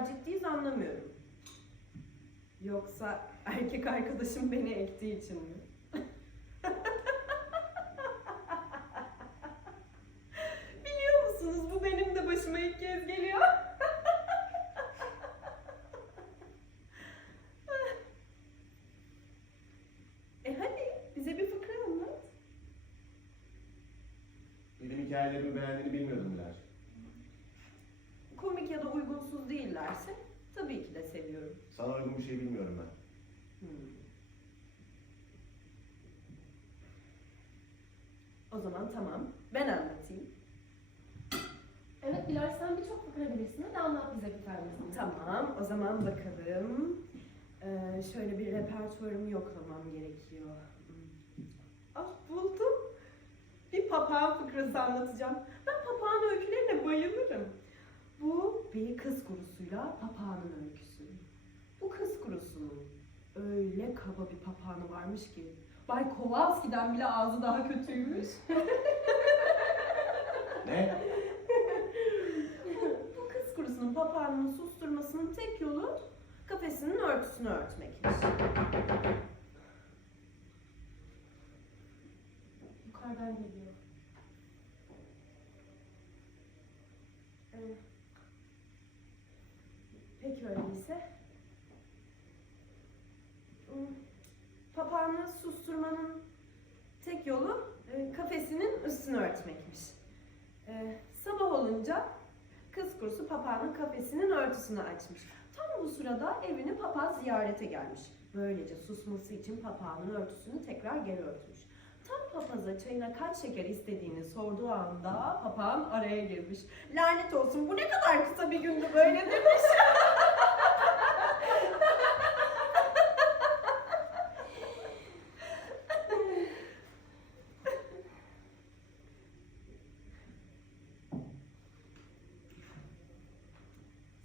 kadar ciddiyiz anlamıyorum. Yoksa erkek arkadaşım beni ektiği için mi? Biliyor musunuz bu benim de başıma ilk kez geliyor. e hadi bize bir fıkra anlat. Benim hikayelerimi beğendiğini bilmiyordum Bilal. Komik ya da uygunsuz değillerse tabii ki de seviyorum. Sana uygun bir şey bilmiyorum ben. Hmm. O zaman tamam. Ben anlatayım. Evet Bilal sen birçok fıkra bilirsin. Hadi anlat bize bir tanesini. Tamam. O zaman bakalım. Ee, şöyle bir repertuarımı yoklamam gerekiyor. Hmm. Ah buldum. Bir papağan fıkrası anlatacağım. Ben papağan öykülerine bayılırım. Bu bir kız kurusuyla papağanın öyküsü. Bu kız kurusunun öyle kaba bir papağanı varmış ki Bay Kowalski'den bile ağzı daha kötüymüş. Ne? Bu kız kurusunun papağanını susturmasının tek yolu kafesinin örtüsünü örtmekmiş. Yukarıdan geliyor. Ee, Peki öyleyse. Hmm, Papağanı susturmanın tek yolu e, kafesinin üstünü örtmekmiş. Ee, sabah olunca kız kurusu papağanın kafesinin örtüsünü açmış. Tam bu sırada evini papaz ziyarete gelmiş. Böylece susması için papağanın örtüsünü tekrar geri örtmüş. Tam papaza çayına kaç şeker istediğini sorduğu anda papağan araya girmiş. Lanet olsun bu ne kadar kısa bir gündü böyle demiş.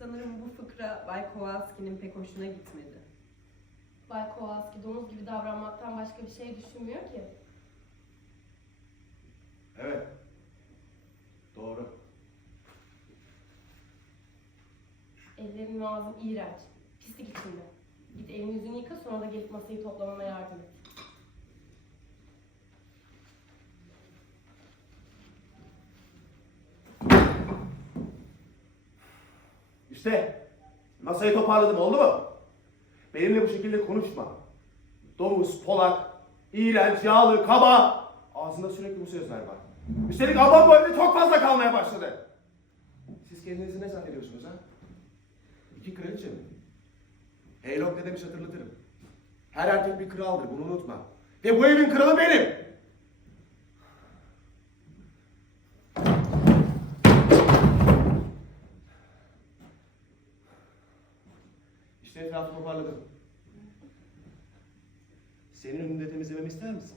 Sanırım bu fıkra Bay Kowalski'nin pek hoşuna gitmedi. Bay Kowalski domuz gibi davranmaktan başka bir şey düşünmüyor ki. Evet. Doğru. Ellerin ve ağzın iğrenç. Pislik içinde. Git elini yüzünü yıka sonra da gelip masayı toplamama yardım et. İşte masayı toparladım oldu mu? Benimle bu şekilde konuşma. Domuz, polak, iğrenç, yağlı, kaba. Ağzında sürekli bu sözler var. Üstelik ablam bu evde çok fazla kalmaya başladı. Siz kendinizi ne zannediyorsunuz ha? İki kraliçe mi? Heylok ne demiş hatırlatırım. Her erkek bir kraldır bunu unutma. Ve bu evin kralı benim. İşte etrafı toparladım. Senin önünde temizlememi ister misin?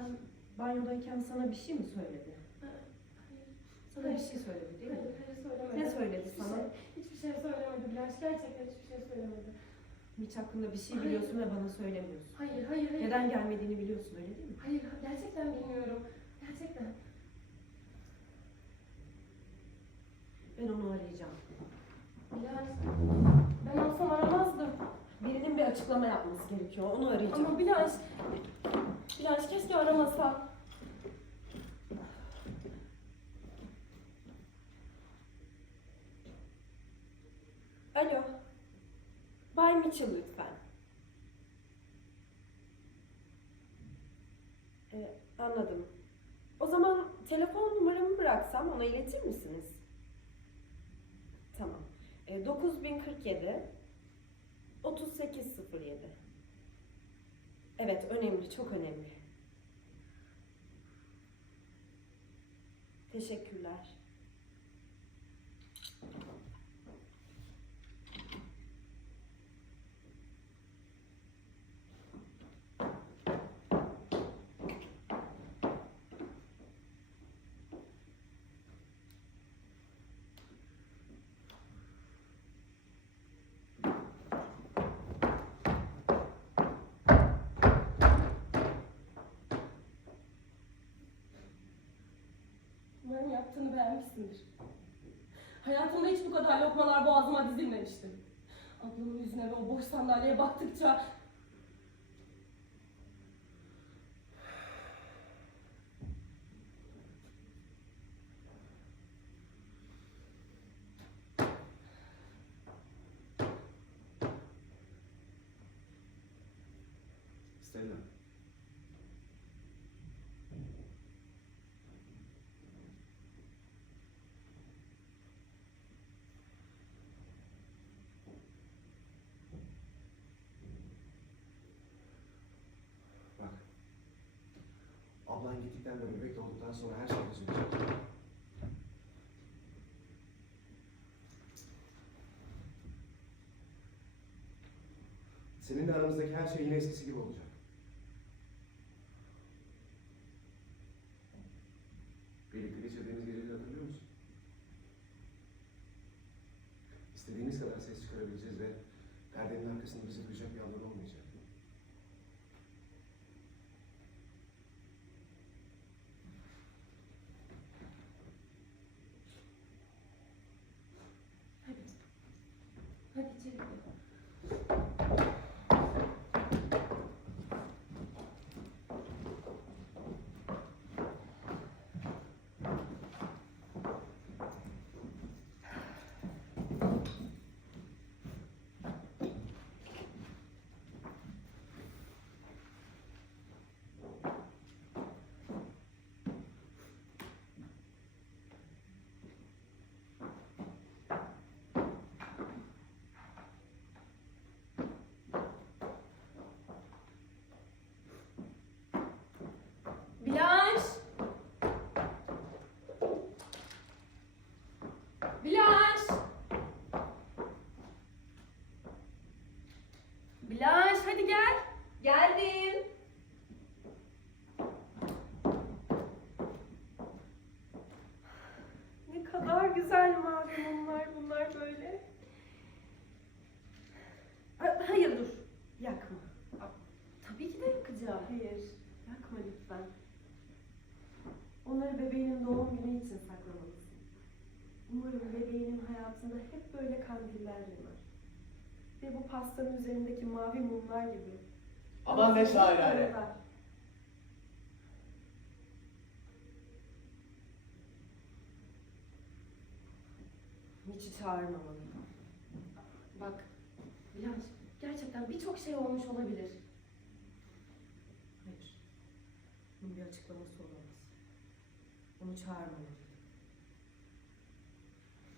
Ben banyodayken sana bir şey mi söyledi? Sana bir şey söyledi değil mi? Hayır, hayır söylemedi. Ne söyledi Hiçbir sana? şey- hiçbir şey söylemedi Bilal. Gerçekten hiçbir şey söylemedi. Hiç hakkında bir şey biliyorsun ve bana söylemiyorsun. Hayır, hayır, hayır. Neden gelmediğini biliyorsun öyle değil mi? Hayır, gerçekten bilmiyorum. Gerçekten. Ben onu arayacağım. Bilal, ben olsam aramazdım. Birinin bir açıklama yapması gerekiyor. Onu arayacağım. Ama Bilal, Biraz keşke aramasa. Alo. Bay Mitchell lütfen. Ee, anladım. O zaman telefon numaramı bıraksam ona iletir misiniz? Tamam. Ee, 9047 3807 Evet, önemli, çok önemli. Teşekkürler. Umarım yaptığını beğenmişsindir. Hayatımda hiç bu kadar lokmalar boğazıma dizilmemişti. Ablamın yüzüne ve o boş sandalyeye baktıkça Stella. Bak. Ablan gittikten ve bebek doğduktan sonra her şey bozulacak. Seninle aramızdaki her şey yine eskisi gibi olacak. Birlikte geçirdiğimiz geceleri hatırlıyor musun? İstediğimiz kadar ses çıkarabileceğiz ve perdenin arkasında bizi duyacak bir alan olmayacak. hadi. Hadi içeri gidelim. Blanche! Blanche! Blanche hadi gel. Geldim. Ne kadar güzel mavi mumlar bunlar böyle. Ha- Hayır dur. Yakma. Tabii ki de yakacağım. Hayır. Yakma lütfen. Onları bebeğinin doğum günü için saklamalısın. Umarım hayatında hep böyle kandiller yanar. Ve bu pastanın üzerindeki mavi mumlar gibi. Aman ne şahane. Parıldar. Hiç çağırmamalıyım. Bak Blanche gerçekten birçok şey olmuş olabilir. Hayır. Bunun bir açıklaması olamaz. Onu çağırmamalıyım.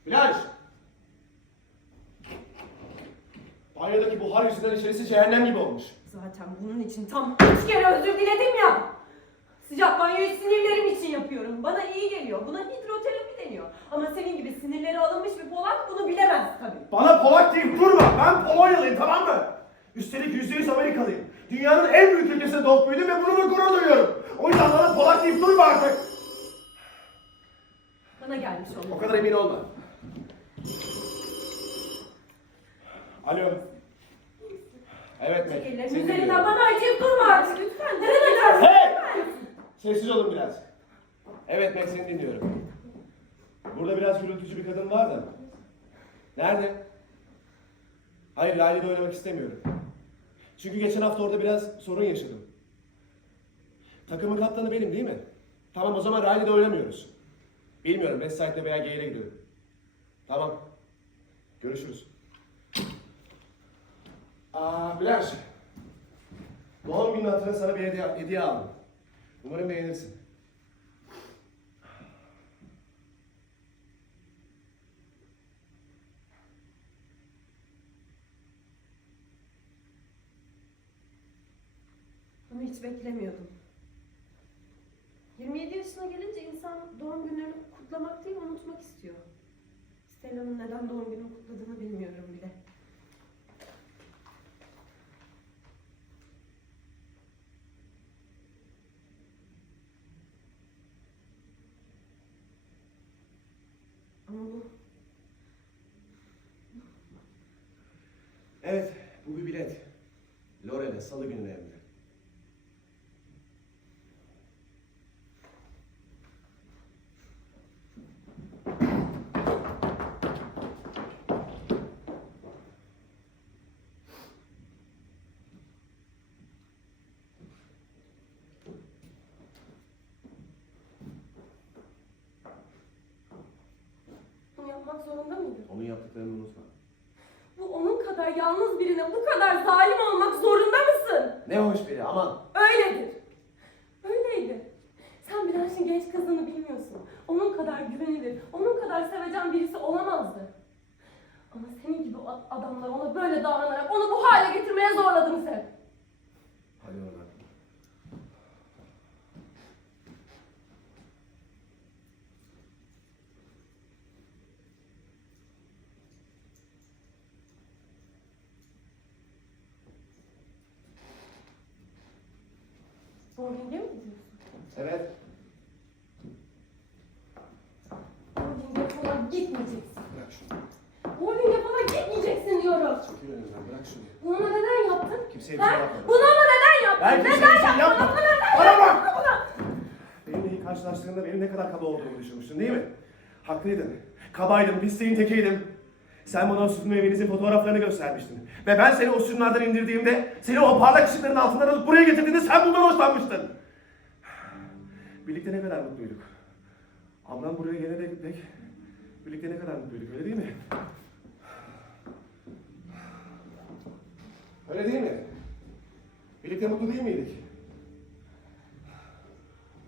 Blanche! Banyodaki buhar yüzünden içerisi cehennem gibi olmuş. Zaten bunun için tam üç kere özür diledim ya. Sıcak banyoyu sinirlerim için yapıyorum. Bana iyi geliyor. Buna hidroterapi deniyor. Ama senin gibi sinirleri alınmış bir polak bunu bilemez tabii. Bana Polak deyip durma. Ben Polonyalıyım tamam mı? Üstelik yüzde yüz Amerikalıyım. Dünyanın en büyük ülkesinde doğup büyüdüm ve bununla gurur duyuyorum. O yüzden bana Polak deyip durma artık. Bana gelmiş O oldu. kadar emin olma. Alo. Evet. Ellerin seni üzerinden bana acıyıp durma artık lütfen. Neden acırsın? Hey! Sessiz olun biraz. Evet Mac seni dinliyorum. Burada biraz gürültücü bir kadın var da. Nerede? Hayır Lale'de oynamak istemiyorum. Çünkü geçen hafta orada biraz sorun yaşadım. Takımın kaptanı benim değil mi? Tamam o zaman Riley'de oynamıyoruz. Bilmiyorum Westside'de veya Gale'e gidiyorum. Tamam. Görüşürüz. Aa Bülent. Doğum günü hatırına sana bir hediye, hediye aldım. Umarım beğenirsin. Bunu hiç beklemiyordum. 27 yaşına gelince insan doğum günlerini kutlamak değil unutmak istiyor. Stella'nın neden doğum gününü kutladığını bilmiyorum bile. Ama bu Evet, bu bir bilet. Lorel'e salı gününe hem de. Bunu yapmak zorunda mıydın? Onun yaptıklarını unutma. Kadar yalnız birine bu kadar zalim olmak zorunda mısın? Ne hoş biri aman. Öyledir. Öyleydi. Sen Blanche'in genç kızını bilmiyorsun. Onun kadar güvenilir, onun kadar sevecen birisi olamazdı. Ama senin gibi adamlar ona böyle davranarak onu bu hale getirmeye zorladın sen. Hadi oradan. Bowling'e mi gidiyorsun? Evet. Bowling'e falan gitmeyeceksin. Bırak şunu. Bowling'e falan gitmeyeceksin diyorum. Çekil önümden bırak şunu. Bunu ona neden yaptın? Kimseye bir şey yapmadım. Bunu ona neden yaptın? Ben kimseye neden bir şey yaptın? yapmadım. Bana bak! Benimle ilk karşılaştığında benim ne kadar kaba olduğumu düşünmüştün değil mi? Haklıydın. Kabaydım, pisliğin tekiydim. Sen bana o sütun evinizin fotoğraflarını göstermiştin. Ve ben seni o sütunlardan indirdiğimde, seni o parlak ışıkların altından alıp buraya getirdiğinde sen bundan hoşlanmıştın. Birlikte ne kadar mutluyduk. Ablam buraya gelene dek birlikte ne kadar mutluyduk öyle değil mi? Öyle değil mi? Birlikte mutlu değil miydik?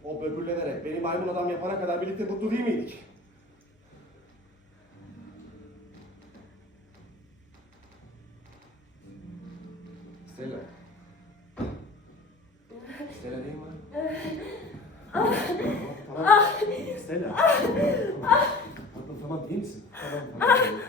O böbürlenerek beni maymun adam yapana kadar birlikte mutlu değil miydik? Stella. Stella neyin var? tamam, tamam. Stella. Tamam, tamam, iyi misin? Tamam, tamam. Tamam.